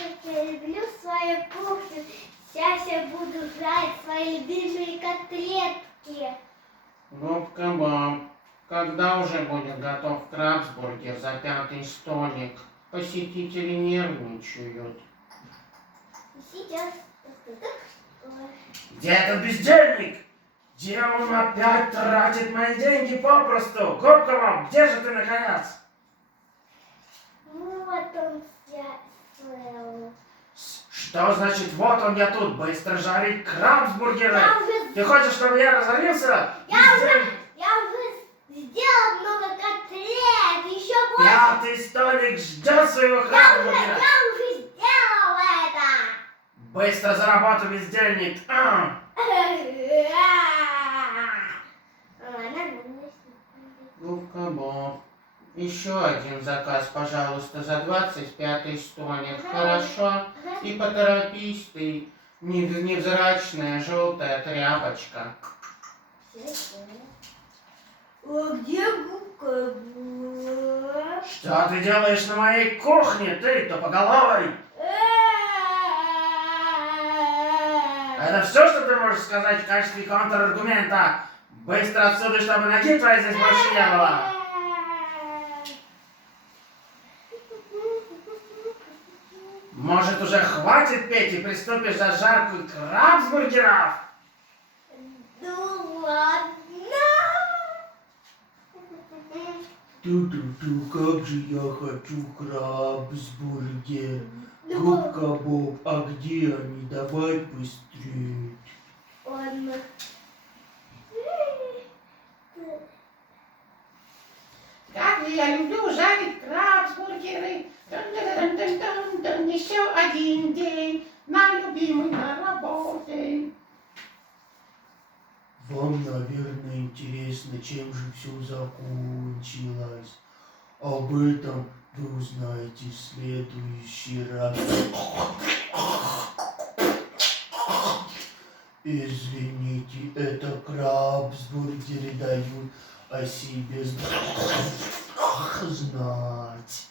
как я люблю свою кухню. Сейчас я буду жрать свои любимые котлетки. Губка Боб, когда уже будет готов крабсбургер за 5-й столик? Посетители нервничают. Сейчас. Где этот бездельник? Где он опять тратит мои деньги попросту? Губка Боб, где же ты наконец? Вот он сел. Что значит вот он, я тут? Быстро жарить крабсбургеры. Я уже, Ты хочешь, чтобы я разорился? я уже сделал много котлет. Еще больше. 5-й столик ждет своего крабсбургера. Я уже сделал это. Быстро за работу, бездельник. Губка Боб, еще один заказ, пожалуйста, за 25-й столик. Хорошо? И поторопись ты, невзрачная желтая тряпочка. А где губка Боб? Что ты делаешь на моей кухне, ты тупоголовый? Это все, что ты можешь сказать в качестве контраргумента? Быстро отсюда, чтобы ноги твоей здесь больше не было. Может, уже хватит петь и приступишь за жарку крабсбургеров? Ну ладно. Ту-ту-ту, как же я хочу крабсбургер. Ну, Губка Боб, а где они? Давай быстрее. ладно. Как же я люблю жарить крабсбургеры. Дун-дун-дун-дун-дун. Еще один день на любимый на работе. Вам, наверное, интересно, чем же все закончилось. Об этом вы узнаете в следующий раз. Извините, это крабсбургеры дают о себе знать.